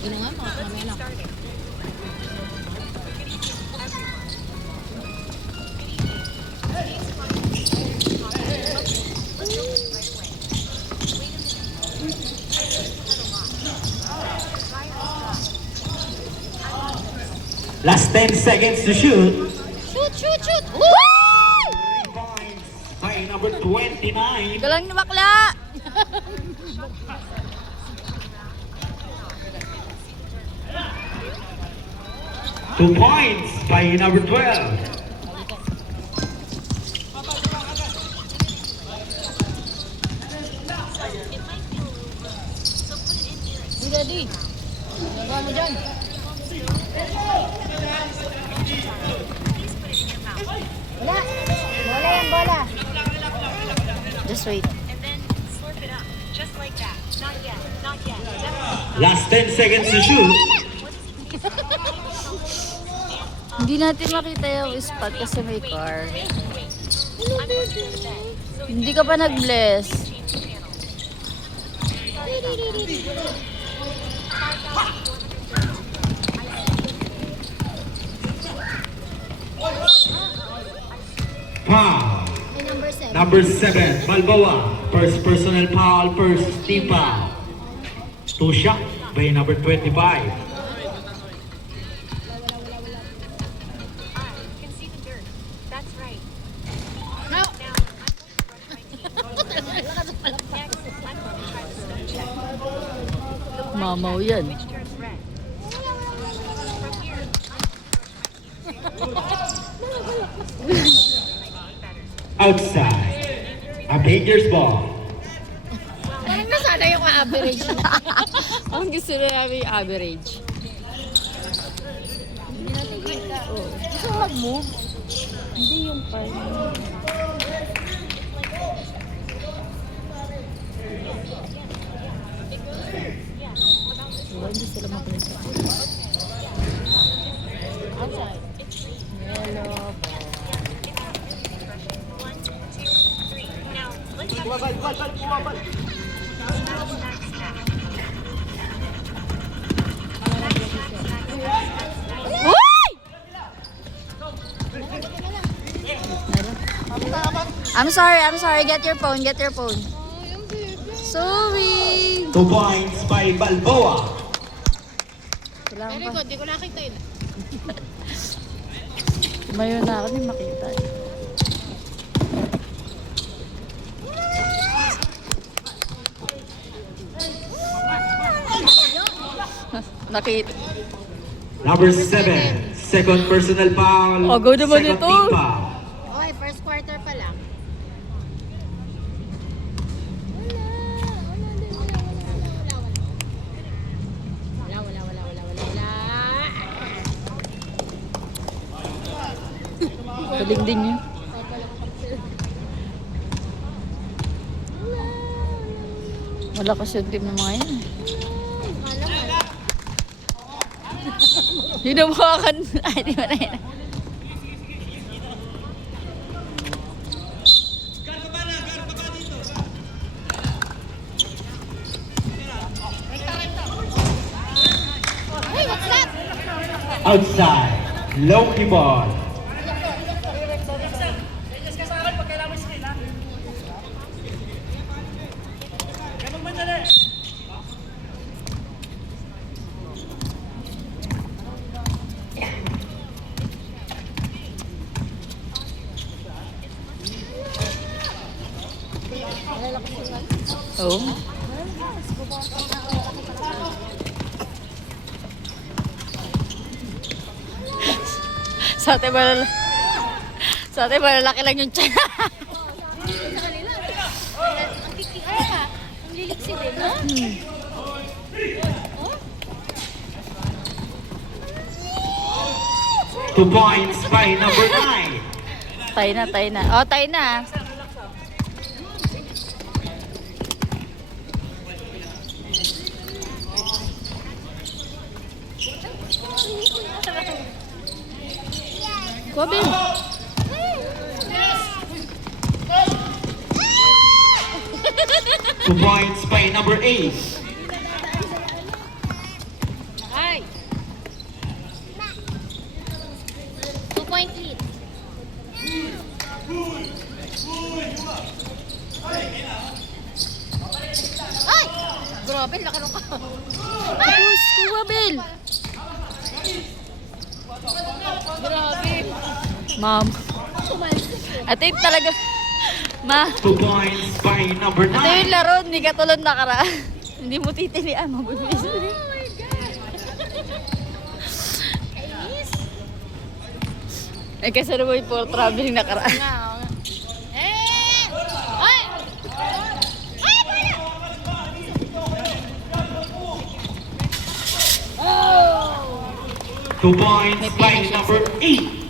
Yun nga, mamaya na. Last 10 seconds to shoot. Shoot! Woo! 3 points by number 29. Galang ni bakla! 2 points by number 12. Daddy. Nagawa mo dyan. Bola. Bola yan, bola. Just wait. Last 10 seconds to shoot. Hindi natin makita yung spot kasi may car. Hindi ka pa nag-bless. Foul. Number 7. Number 7, Balboa. First personal foul, first team foul. 2 shots by number 25. No. Mamaw yan. Outside. A Baker's ball. Parang nasana yung average. Ang gusto na namin yung average. Hindi natin kita. Oh. Gusto mo mag-move? Hindi yung car. Diba, hindi sila mag-move. Outside. Yellow. Uy! I'm sorry. Get your phone. Sorry. 2 points by Balboa. Kailangan Very pa. good, di ko nakita yun. Tumayo na ako, hindi makita. Nakita. Number 7, second personal foul. Oh, go naman second ito. team foul. Okay, first quarter pa lang. Galing din yun. Malakas yung team ng mga yan. Hinawakan. Ay, di ba na yun? Hey, what's that? Outside. Low key ball. Oh. Sa atin malalaki lang yung tiyan. Sa kanila. Ang kikikaya ka. Ang liliksi din, no? 2 points by number 9. Tayo na. Oh, tayo na. Kobe. 2 points by number 8. Grabe, laki nung ka. Tapos, kuha, Bel. Grabe. Ma'am. Ito yung talaga. Ma, 2 points by number ito yung 9. laro, hindi katulad nakaraan. Hindi mo titilian, mabubilis. Oh my God. Kainis. Eh, kasi naman yung for traveling nakaraan. Nga, oo nga. Eh! Ay! Ay, wala! Oh! 2 points by number 8.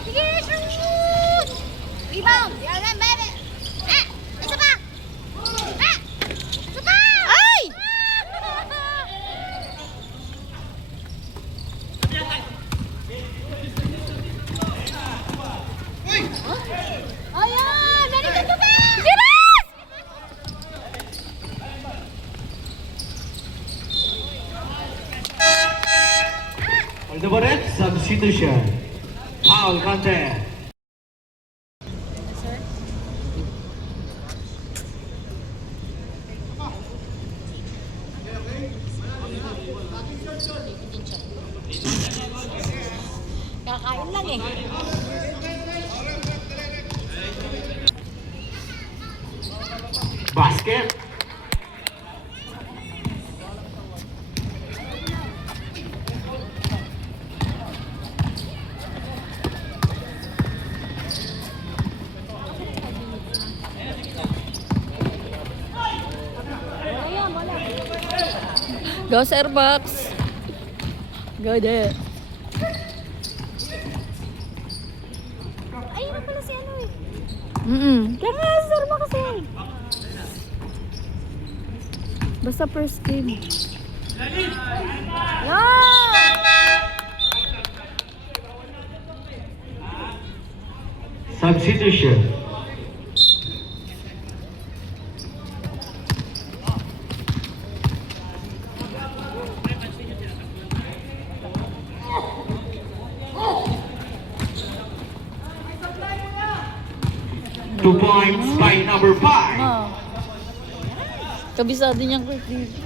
Sige, shoot! Rebound! Yan, baby! Ah! Isa pa! Ah! Isa pa! Ay! Ayan! Narinig ko pa! Giras! All the Barret, substitution. Foul contest. Kakain lang eh. Basket. Go, Starbucks. Go there. Ayun na pala si ano eh. Kaya nga, Starbucks eh. Basta first game. Substitution. Two points by number 5. Ma. Kabisado niyang court dito.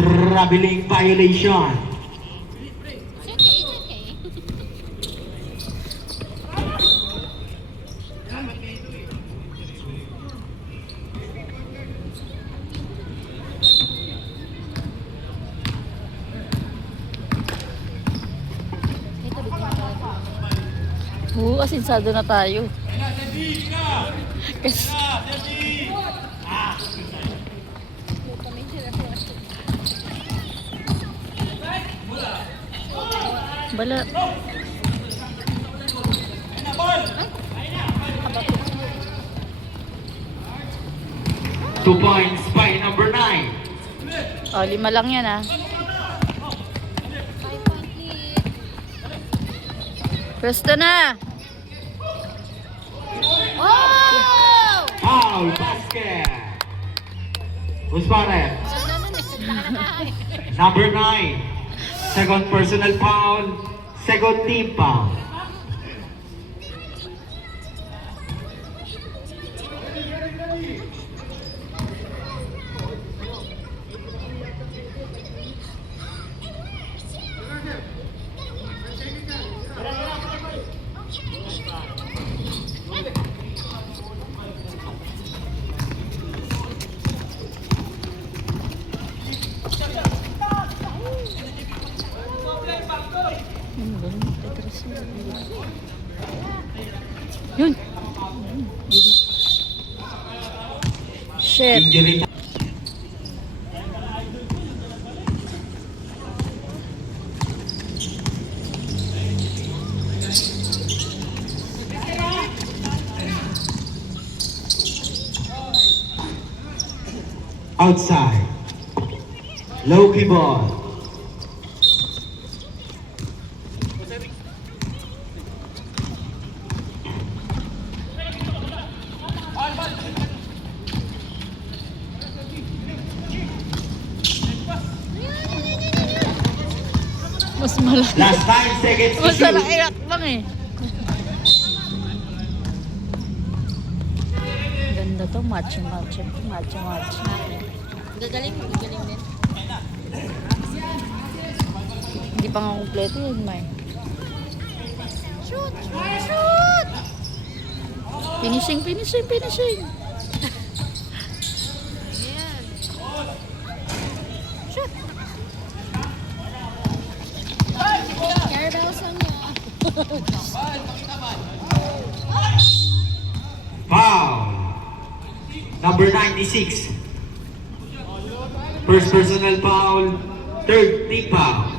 Traveling violation. It's okay, it's okay. Ito, bigyan mo talaga. Oo, asinsado na tayo. Kasi, bala. 2 points by number 9. Oh, 5 lang yan ah. 5-point lead. Pwesto na. Oh! Foul basket. Who's Barret? Saan na nun eh? Laki na tayo. Number 9. Second personal foul. Second team foul. Yun. Shit. Injury time. Outside. Low key ball. Mas malaki. Last 5 seconds to Mas shoot. malaki rakbang eh. Ganda to, matching. Gagaling din. Hindi pa nga kumpleto yun, May. Shoot! Finishing. Ayan. Shoot! Carabao niya. Foul. Number 96. First personal foul. Third team foul.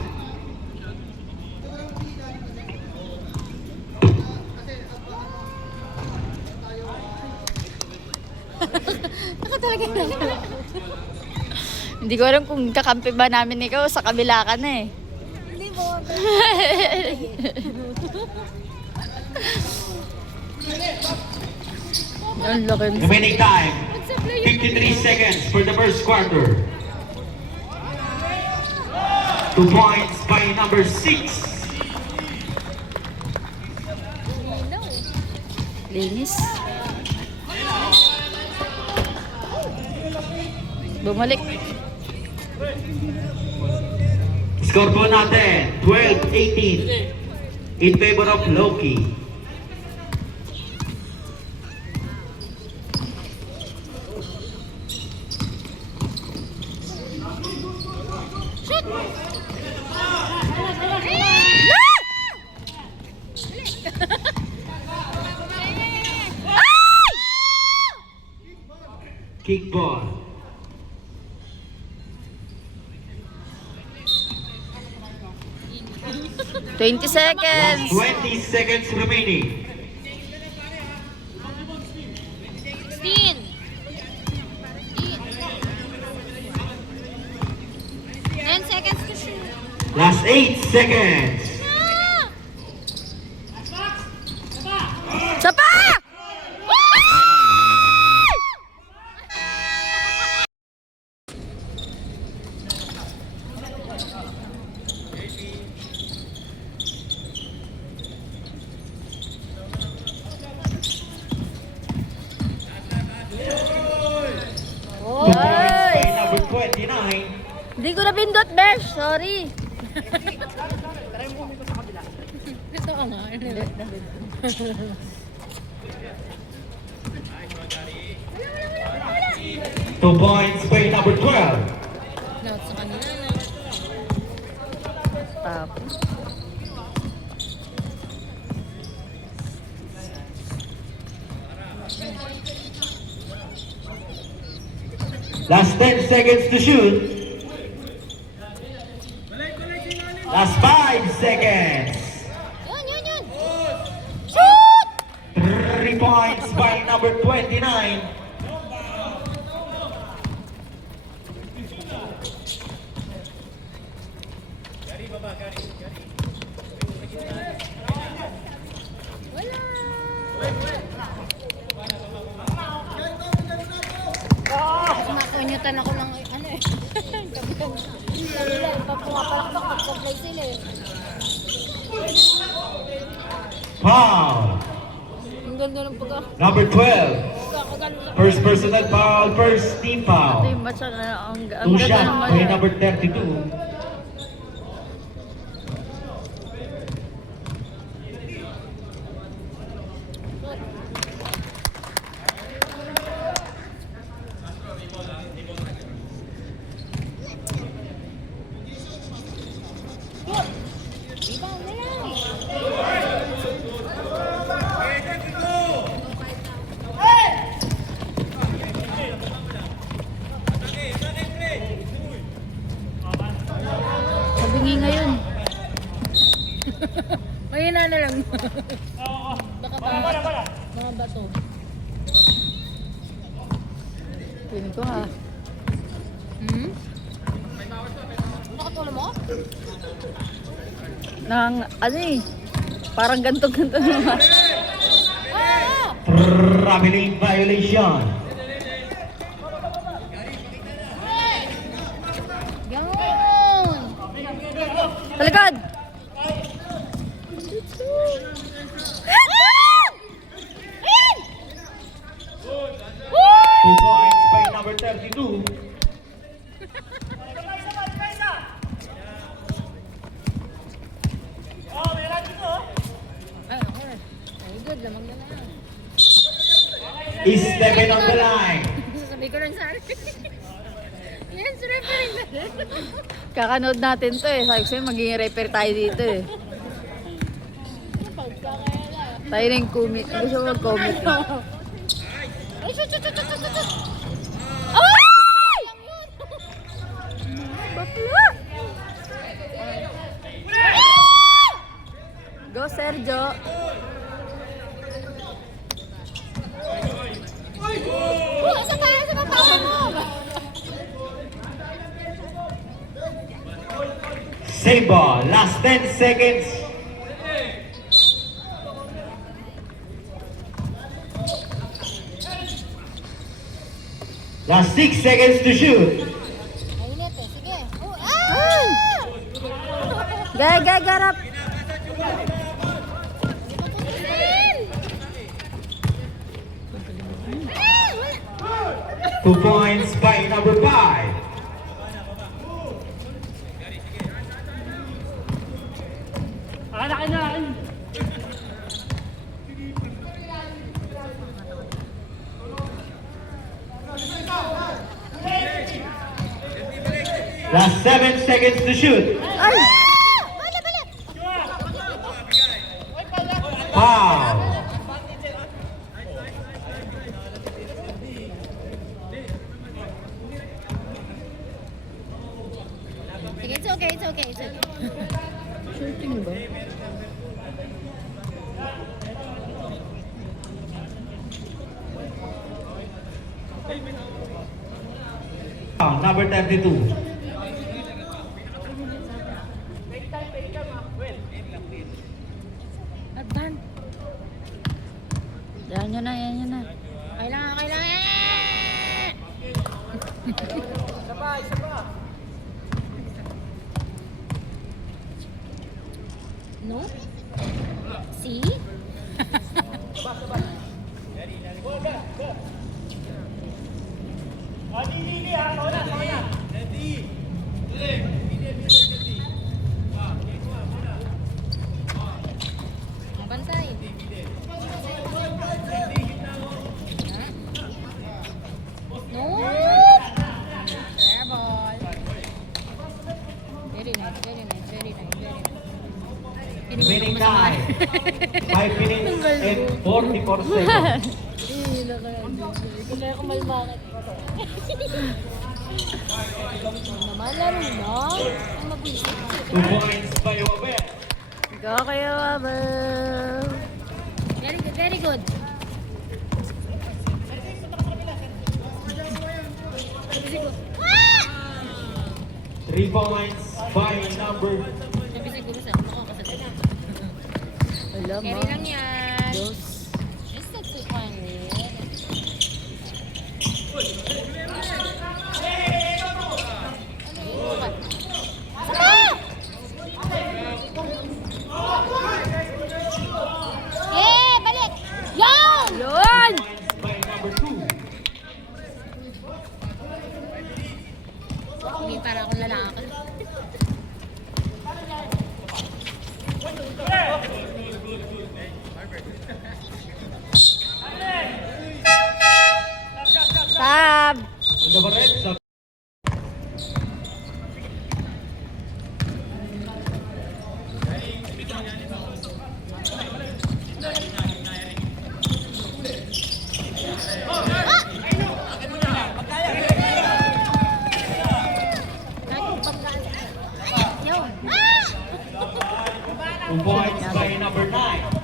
Ako talaga na. Hindi ko alam kung kakampi ba namin ikaw sa kabila ka na eh. Hindi mo. Ang laki. Remaining time. Magsablay 53 seconds for the first quarter. 2 points by number 6. ilaw. Linis. Bumalik. Score po natin, 12-18 in favor of Loki. Kick ball. Twenty seconds. 20 seconds remaining. 16. 10 seconds to shoot. Last 8 seconds. Sapa! Two points by number 29. Hindi ko napindot, Besh. Sorry. Ito ka nga. 2 points by number 12. Lahat sa kanila na. Tapos. Last 10 seconds to shoot. Last 5 seconds. Yun. Shoot! 3 points by number 29. Makunyutan ako ng ano eh. Kanila, pumapalakpak pag-supply sila eh. Foul. Ang ganda ng pagka... Number 12. First personal foul, first team Ito foul. yung match na ang 2 ganda shots naman. by number 32. Rebound na lang. Sabingi ngayon. Mahina na lang. Baka mga bato. Pinig ko ha. Hmm? Nakatulong mo? Nang, ano eh. Parang ganto-ganto naman. Ah! Traveling violation. Yun! Talikod! 2 points by number 32. Very good, lamang na lang. Is stepping on the line. Sasabi ko rin sa akin. Yes, referee na rin. Kakanood natin to eh. Sabi ko sa'yo, magiging repair tayo dito eh. Tayo na yung commit. Gusto mo mag-commit eh. Ay, shoot, shoot, shoot, shoot, shoot, shoot. Ay! Bakla! Go, Sergio. Oh, isa pa mo. Save ball. Last 10 seconds. Last 6 seconds to shoot. Mainit eh, sige. Oh, ah! Gay, garap. Ah, wala. 2 points by number 5. Last 7 seconds to shoot. Ay! Balik. Foul. Sige, it's okay. Shooting ba? Number 32. Advan. Yan yun na. Kailangan. No? See? Bantay. No? Fair ball. Very nice. Remaining time. 5 minutes and 44 seconds. Kaya kumalmangat. Naman laro na. Ang mabisip. 2 points by Wabel. Go kayo, Abel. Very good. Ah! 3 points by number Sabi siguro sa ako kasasabi. Alam mo. Carry lang yan. Dos. Just not so funny. Balik! Yan! Yun! points by number 2. Hindi para akong lalaki. Tab! Ano ba rin? Sa Yun. 2 points by number 9.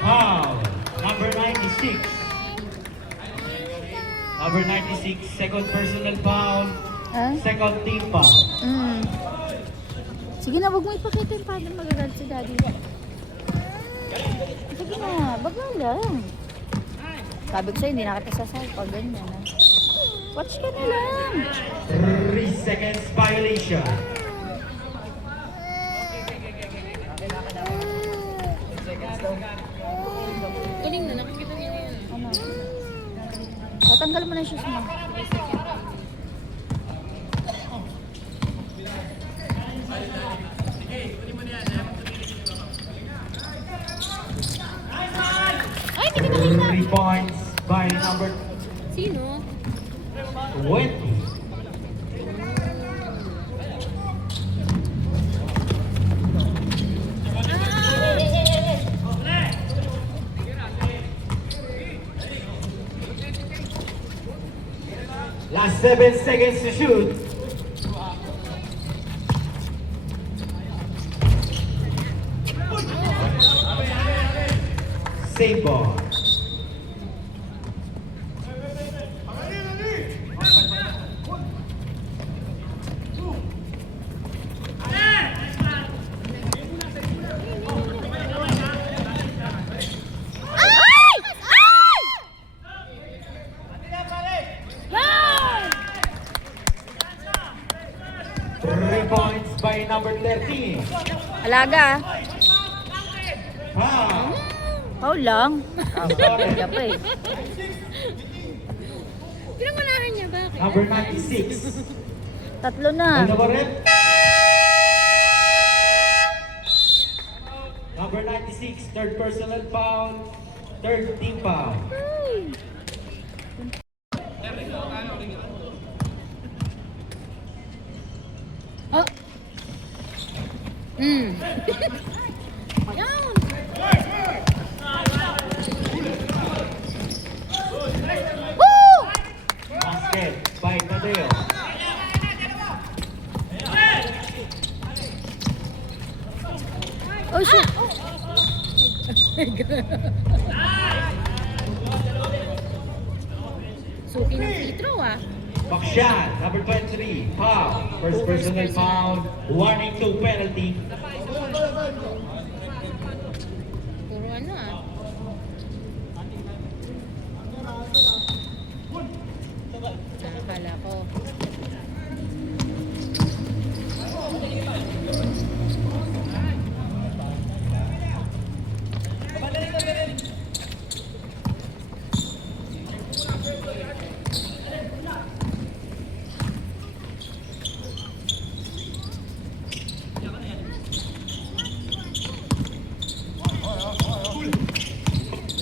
Foul. Number 96. Number 96, second personal foul, Ha? second team foul. Sige na, wag mo ipakita yung paano magagalit si daddy. Sige na, baga lang. Sabi ko sa'yo, hindi na kita sasal pag ganyan. Ha? Watch ka na lang. 3 seconds violation. Kuning na, nakikita niya na yun. Ano? O, tanggal mo na yung shoes mo. Ay, hindi ko nakita. 3 points by number Sino? 20. Last 7 seconds to shoot. Save ball. Yan! 3 points by number 13. Alaga. Foul. Oh lang. Kaya pa eh. Pinangunahan niya, bakit? Number 96. Tatlo na. Ano ba rin? Number 96, third personal foul, third team foul. Oh! Yan! Woo! Basket by Tadeo. Oh shit. Suki ng free throw, ah. Bakshan, number 23, foul. First personal foul, warning to penalty. Puro ano, ah. Nakakala ko.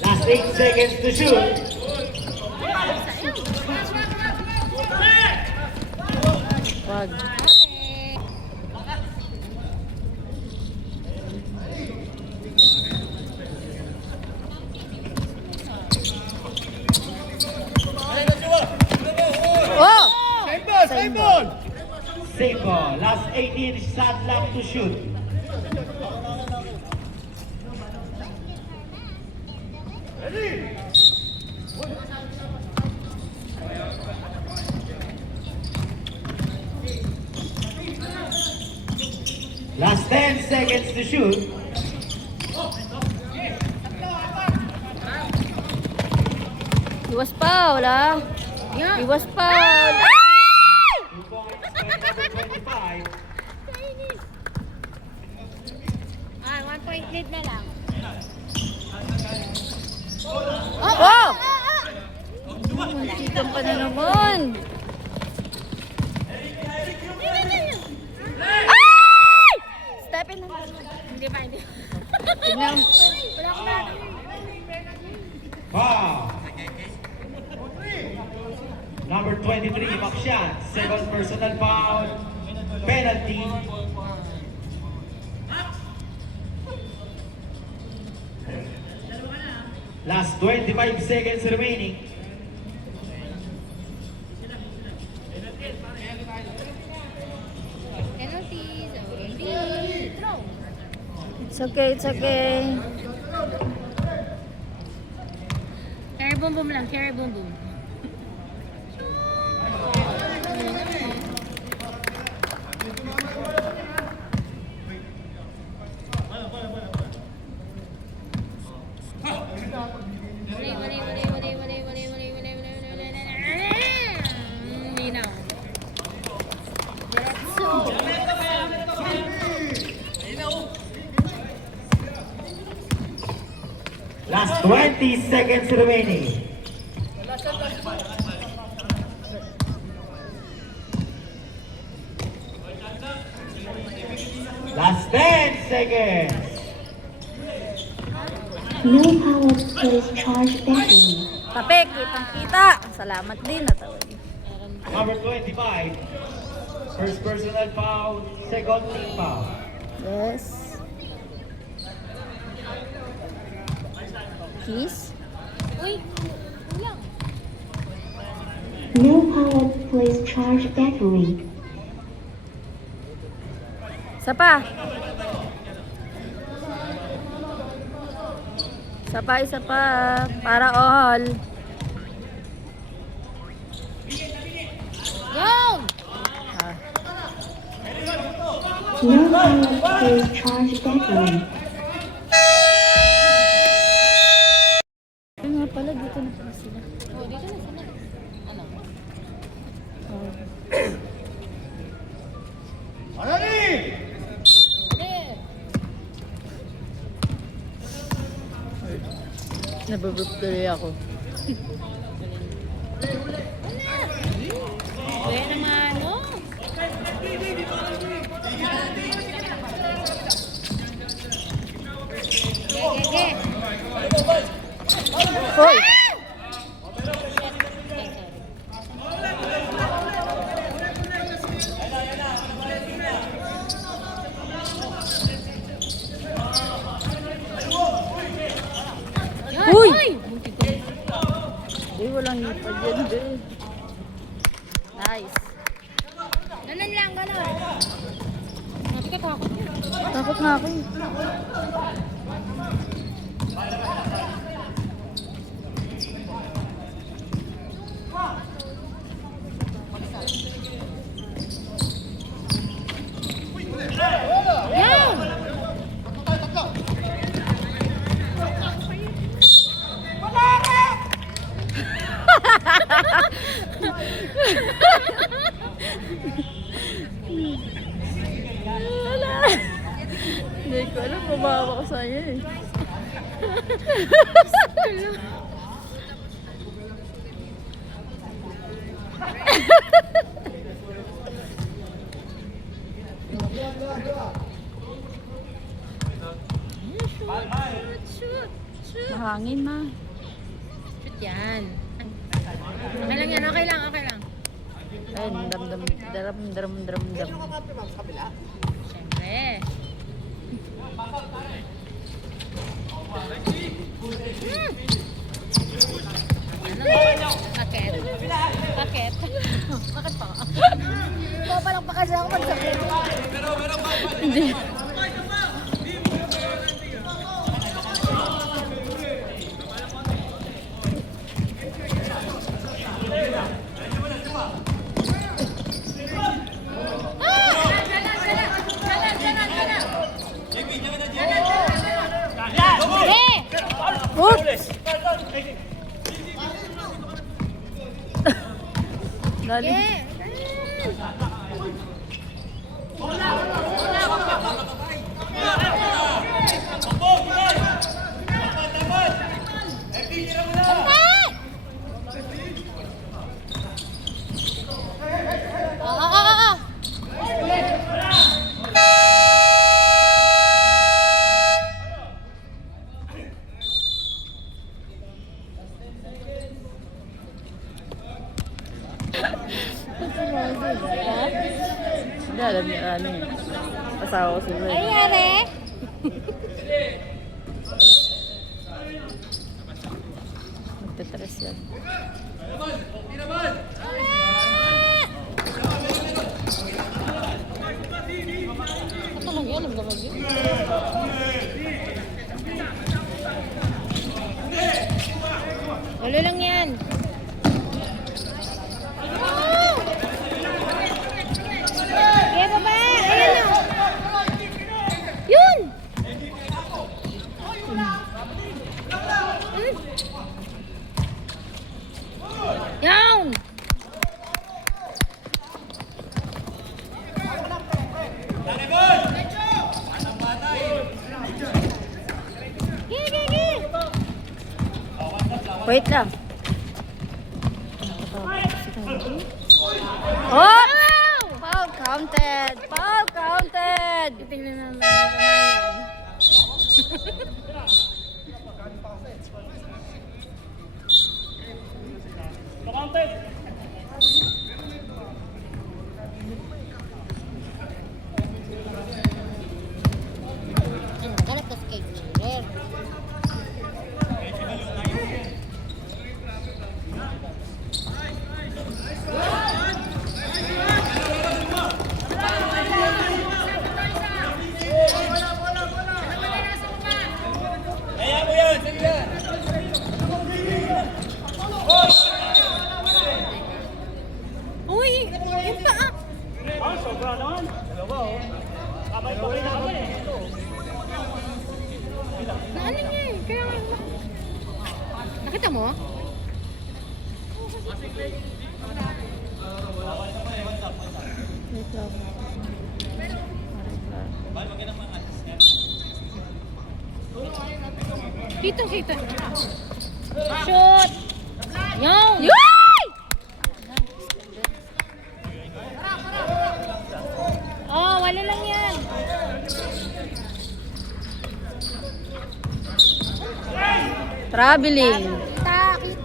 Last 8 seconds to shoot. Wag. Okay. Oh! Same ball. Last 18 shot left to shoot. Last 10 seconds to shoot. Iwas foul, ah. Yeah. Iwas foul. 2 points by number 25. Ah, 1 point lead na lang. Oh! Muntikan ka na naman. Ay! Step in. Hindi ba, hindi. Tignan. Wala ko na. Foul. Number 23, Bakshan. Second personal foul. Penalty. Last 25 seconds remaining. Penalties. Free throw. It's okay, it's okay. Carry boom boom lang. Carry boom boom. Last 20 seconds remaining. Last 10 seconds. No power plays charge battery. Tape, kitang-kita. Salamat din. Natawag. Number 25. First personal foul, second team foul. Yes. Kiss. Uy, kulang. No power plays charge battery. Isa pa. Isa pa, isa pa. Para all. Yan! Ah. No power plays charge battery. Ayun nga pala, dito na pala sila. Oh, dito na sila. Ano? Oh. There! Nababrip tuloy ako. Kaya naman, no? Ge. Hoy! Yan, Uy! uy! Walang ipad yan, be. Nice. Ganun lang, ganun. Sabi ka takot yun. Takot nga ako eh. Yan! Wala. Hindi ko alam, bumawa ko sa'yo eh. Shoot! Shoot! Mahangin ma. Shoot yan. Okay lang yan, okay lang, okay lang. Ayun, dram. Siyempre. Ano? Bakit? Bakit? Bakit pa? Ikaw palang pa kasi ako magsakit. Hindi. Dali. Hindi, alam niya ano eh. Asawa ko sila eh. Ay, yare! Magtatres yan. Ito lang yan, ang yun. Walo lang yan. Kaya baba! Ayan o! Yun! Yan! Gigi! Wait lang. Oh! Foul counted! Foul counted! Tingnan naman yung kamayan. Ano, galit ka sa kay Chiller. Uy, yung paa. Naanin niya eh. Kaya nga. Nakita mo? Wait lang. Dito, dito. Shoot! Yung! Yoy! Oh, wala lang yan. Traveling. Takit.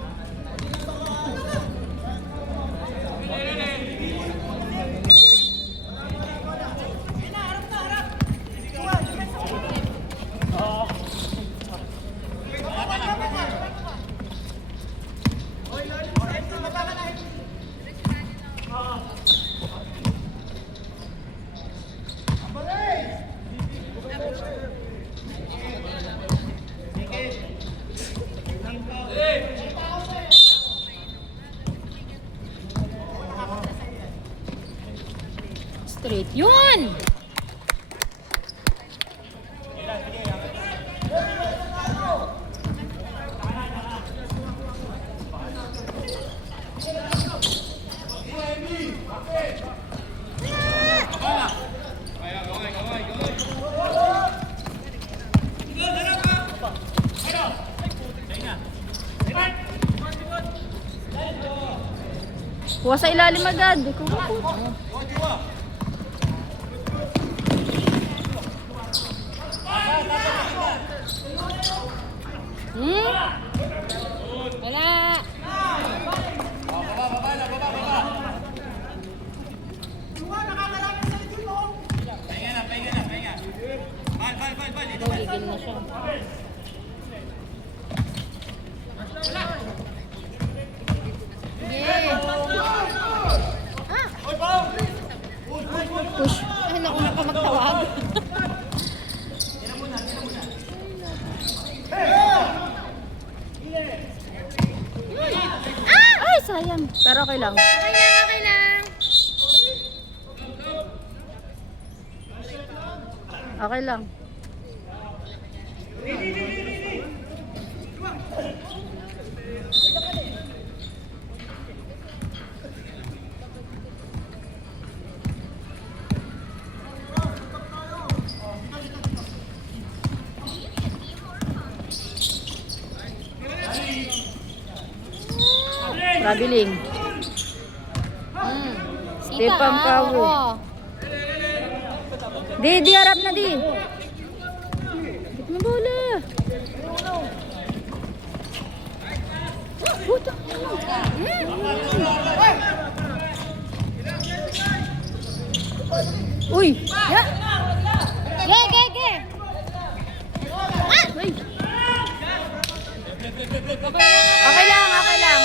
Straight. Yun! Kuha sa ilalim agad. Kuha. Wala. Gigil na siya. Push. Ay, naku na pa magtawag. Ay, sayang. Pero okay lang. Okay lang, okay lang. Okay lang. Traveling. Di Sita, pangkawo. oo. Di, harap na di. Bit mo bola. Puta. Uy. Ya. Ge, ge, ge. Ay. Okay lang, okay lang.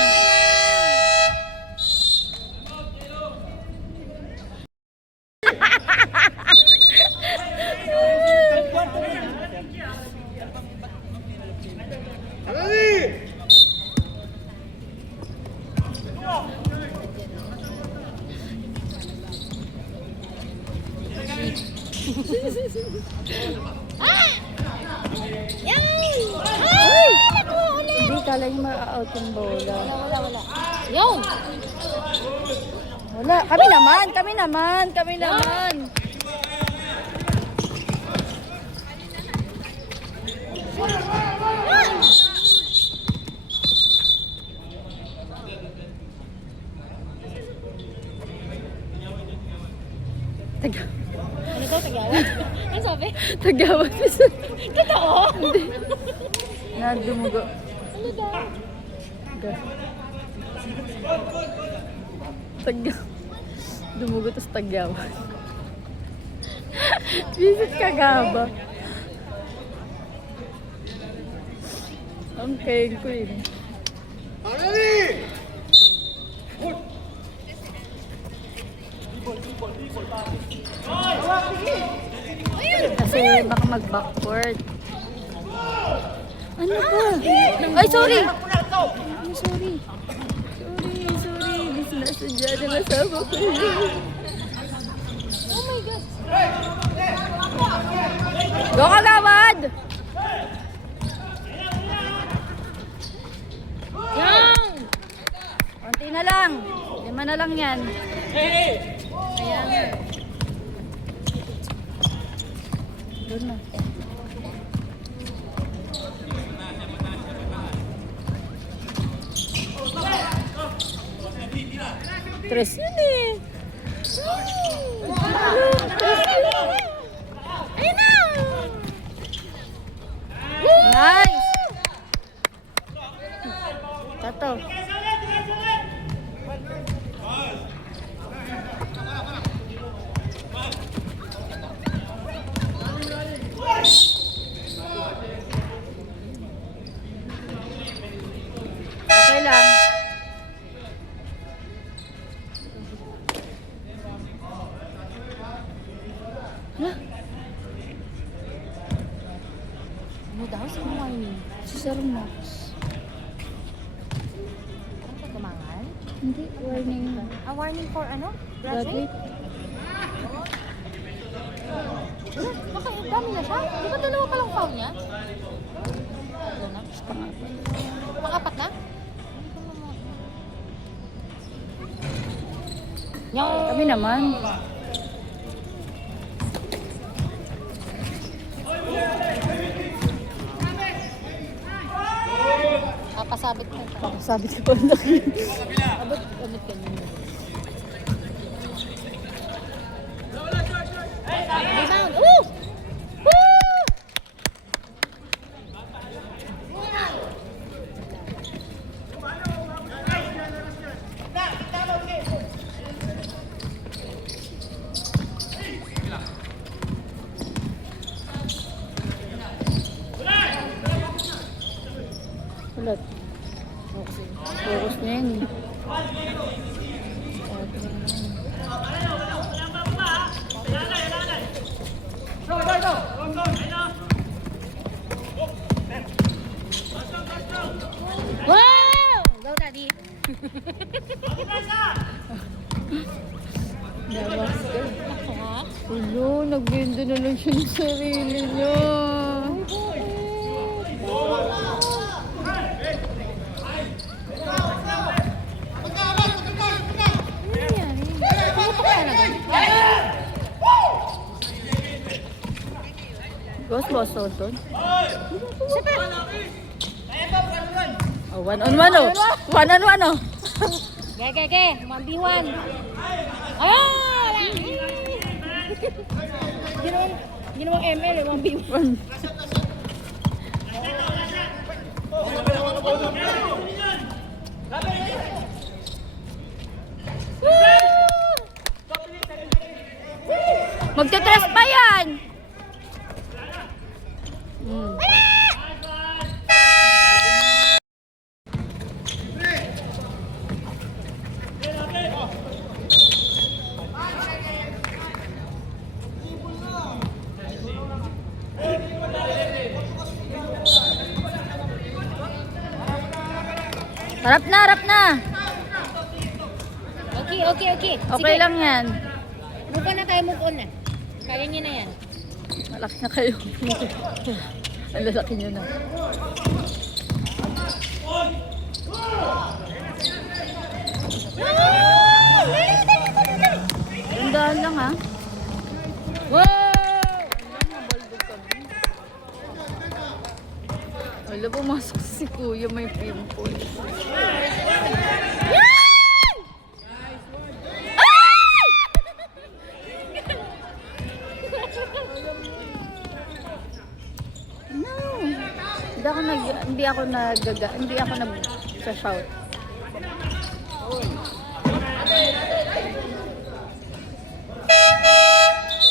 Ay! Hindi, kala niyo ma-out yung bola. Wala. Yun! Wala. Kami naman. Tagawag isa. Totoo? Hindi. Nadumugo. Ano daw? Dumugo tas tagawag. Visit kagaba. Ang kayang ko yun. Kasi baka mag-backward. Ano ba? Ay, sorry! Ay, sorry. Sorry. Hindi sinasadya na nasama ko yun. Oh my God. Go ka, Gawad! Yang! Konti na lang. 5 na lang yan. Kaya nga. Doon na. Tres yun eh. Ayun na! Nice! Tato. Okay lang. Ano daw? Sino warning? Si Sir Max. Ano kagamangan? Hindi, warning. Ah, warning for ano? Graduate. Baka dami na siya? Di ba dalawa pa lang foul niya? Ano na? Pang-apat na? Kami naman. Pasabit mo. Sabi ko pa na. Abot ka niyo. Rebound! Woo! Woo! Ulat. Focus na yan. Wow! Go, Daddy. Dawas ka. Ako nga. Ulo, nagbendo na lang siya ng sarili niya. Ghostbusters doon? Oh, 1-on-1 oh. 1-on-1 oh. Ge. 1v1. Ayun! Ginawang ML eh, 1v1. Magte-tres pa yan! Harap na! Okay. Okay lang yan. Move on na tayo, move on na. Kaya niyo na yan. Malaki na kayo. Ang lalaki nyo na. Tandaan lang ha. Wow! Wala, pumasok si Kuya, may pimple. Hindi ako nag-shout.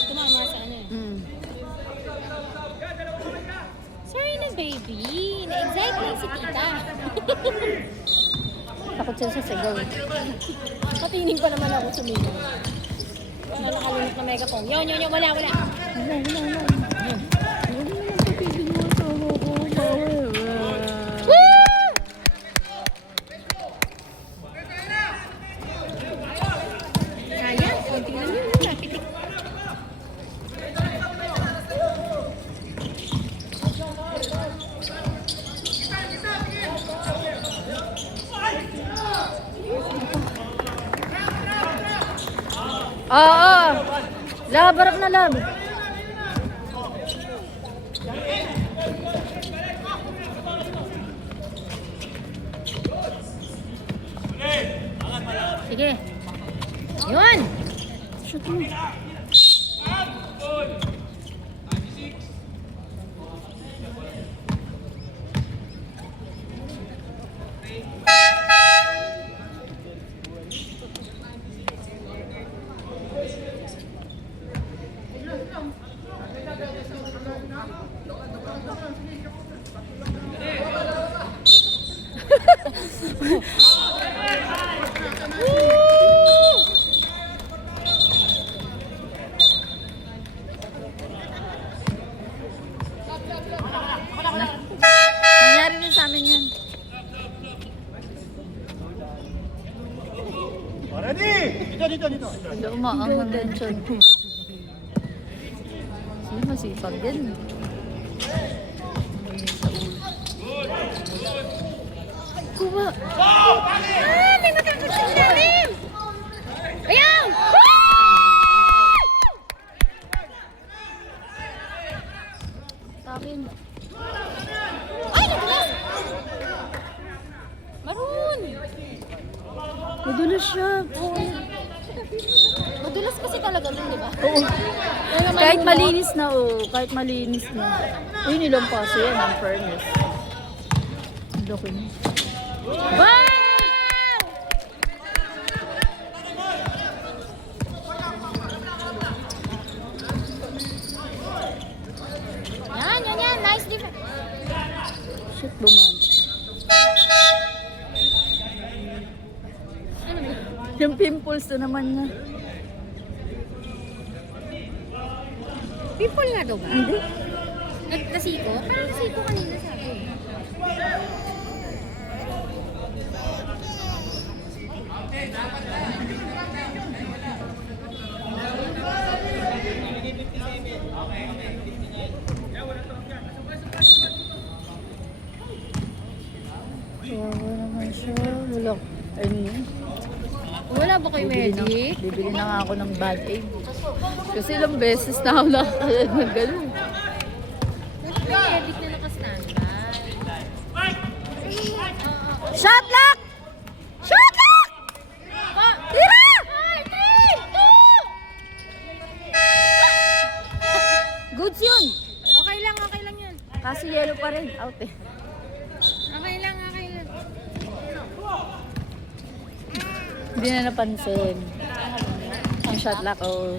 Tumama sa ano eh. Sorry na baby. Na-excite lang si tita. Takot siya sa sigaw. Patining pa naman ako sumigaw. Wala nakalimit na megaphone. Yon, wala. Wala. Huwag mo lang patigil mo sa ako ko. Bawal. Kaya, konti lang yun. Napitik. Oo. Lab, harap na lab. Sige. Yun! Shoot mo. Nangyari din sa amin yan. Hindi umaangang ng tiyan ko. Sige, masipag din. Kuha. May matangkot sa ilalim! Ayaw! Sa akin. Ay, nadulas! Maroon! Madulas siya. Madulas kasi talaga nun, di ba? Oo. Kahit malinis na, kahit malinis na. Uy, nilampaso yan, ang fairness. Ang laki niya. Wow! Yan. Nice defense. Shit, buman. Ano ba? Yung pimples na naman na. People nga daw ba? Hindi. Nasiko? Parang nasiko kanina sabi. Kawawa naman siya. Wala. Ayun. Wala ba kayo medic? Bibili na nga ako ng bad aid. Kasi ilang beses na ako nakakayad na gano'n. Medic na naka-standby. Shot lock! Shot lock! Tira! 3, 2! Goods yun! Okay lang yun. Kaso yellow pa rin. Out eh. Okay lang. Hindi na napansin. Ang shot lock, oh.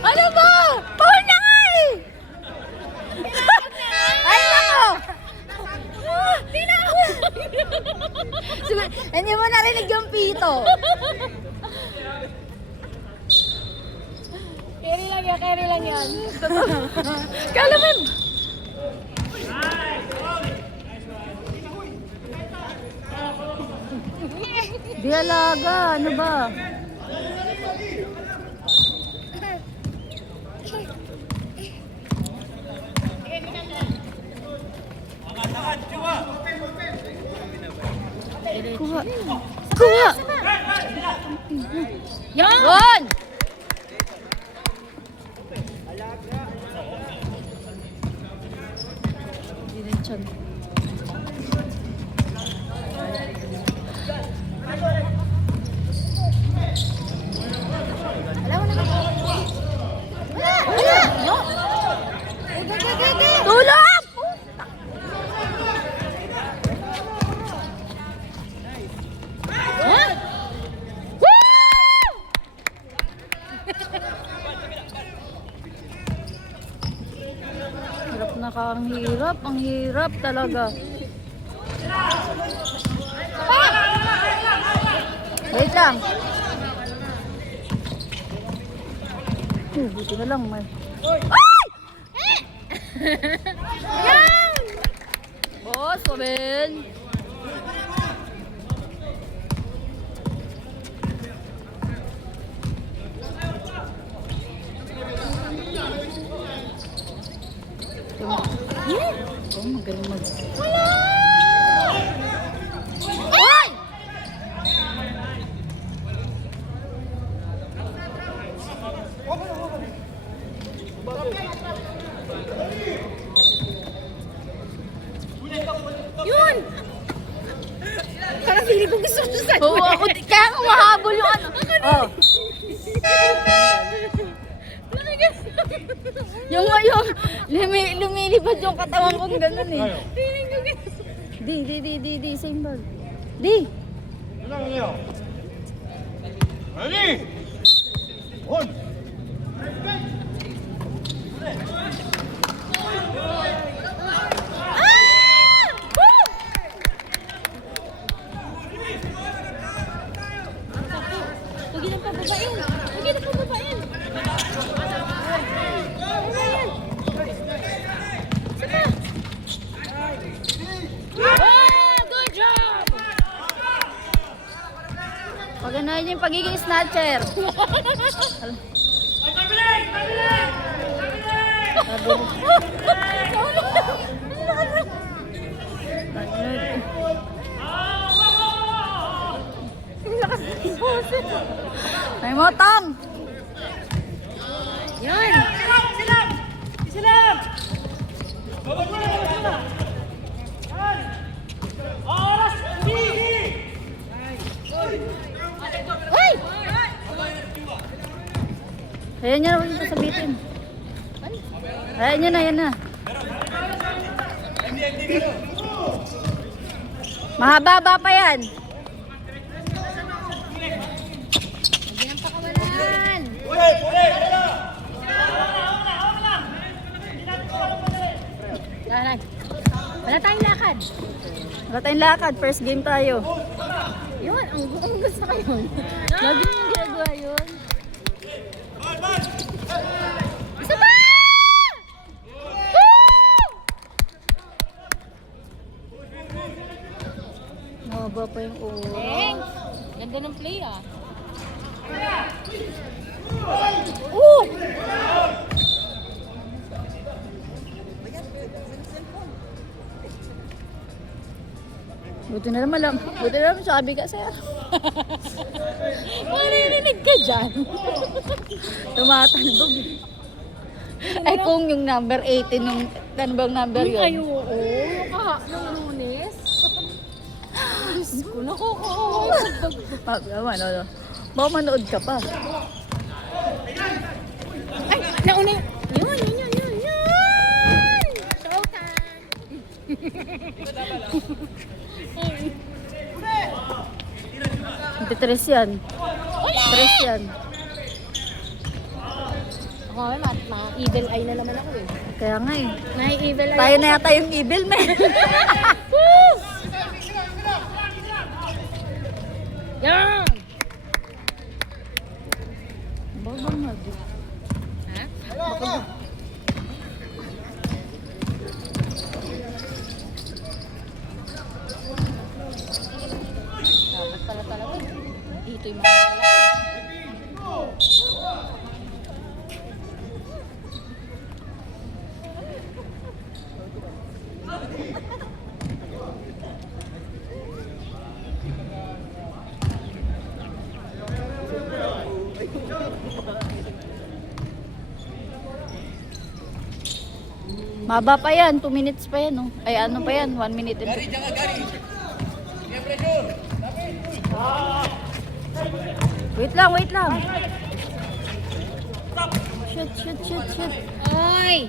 Ano ba? Paul na nga eh! Ay, nako! Hindi mo narinig yung pito. Carry lang yan. Kala mo yun. Di alaga, ano ba? Kuha. Kuha. Yan! Ron! Hindi na yung tiyan. Wala mo naman. Wala! Wala! Yan! Tulong! Huh? Hirap na ka, ang hirap talaga. Wait lang. Buti na lang may. Yan! Boss, Robin. Oh, magaling mag... Ay! Yun! Parang feeling ko gusto ko sa Oo, ako, kaya nga mahabol yung ano. Oh. Yung lumilipad yung katawan kong ganun eh. Feeling ko gusto. Di, same ball. Di. Ready? One. Huwag na pababain. Huwag na pababain. Good job! Paganahin niyo yung pagiging snatcher. May motong. Yan! Ay! Ayan niya na, huwag niyo sabitin. Ayan niya na, yan na. Mahaba pa yan. Hindi nang pakawalan. Taray. Wala tayong lakad. Wala tayong lakad, first game tayo. Yun, ang gusto ko yun. Lagi niyo ginagawa yun. Isa pa! Mahaba pa yung oras. Thanks. Ganda ng play ah. Buti na naman sabi ka sir. Maririnig ka dyan. Tumatalbog. Ay kung yung number 18 nung ano bang number Uy, yun? ay, oo. Yung nung Lunes. Diyos ko, nakakaawa. Ano? Baka manood ka pa. Ay, nauna yun. Yun! Showtime! Hindi tres yan. Tres yan. Ako nga, ma-evil eye na naman ako eh. Kaya nga eh. Na-evil eye Tayo ako. na yata yung evil man. Woo! Yan! Baka nga. Ha? Dapat pala talaga. Dito yung mga lalaki. Maba pa yan, 2 minutes pa yan, oh. Ay, ano pa yan, 1 minute and Wait lang, wait lang. Shoot, shoot, shoot, shoot. Ay!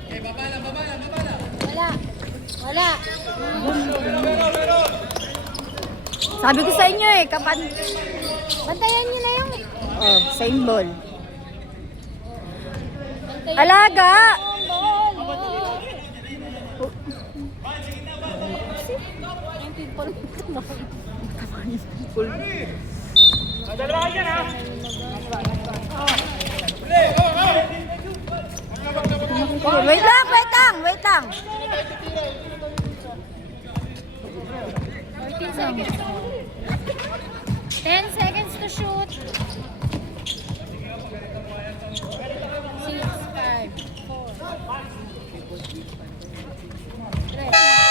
Wala. Wala. Sabi ko sa inyo eh, Bantayan nyo na yung... Oh, same ball. Bantayan Alaga! yung ball. Yung people Wait lang, wait lang, wait lang. 14 seconds. 10 seconds to shoot. 6, 5, 4, 3.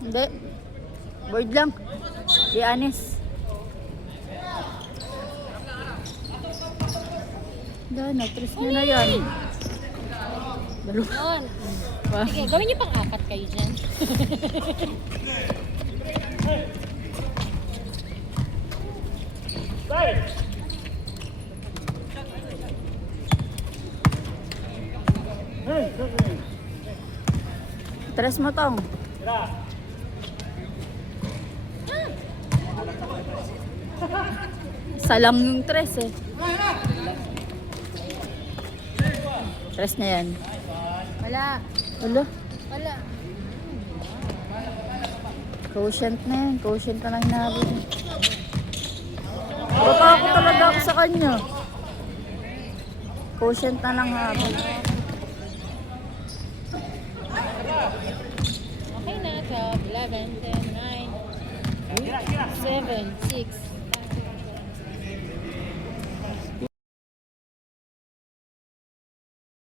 Hindi. Board lang. Be honest. Gana, tres nyo na yan. Dalawa. Yun. Wow. Sige, gawin niyo pang-apat kayo dyan. Tres mo tong. Salang yung tres eh. Tres na yan. Wala. Wala. Wala. Quotient na yan. Quotient na lang hinahabol. Baba ako talaga ako sa kanya. Quotient na lang habol. Okay na. 12, 11, 10, 9, 7, 6,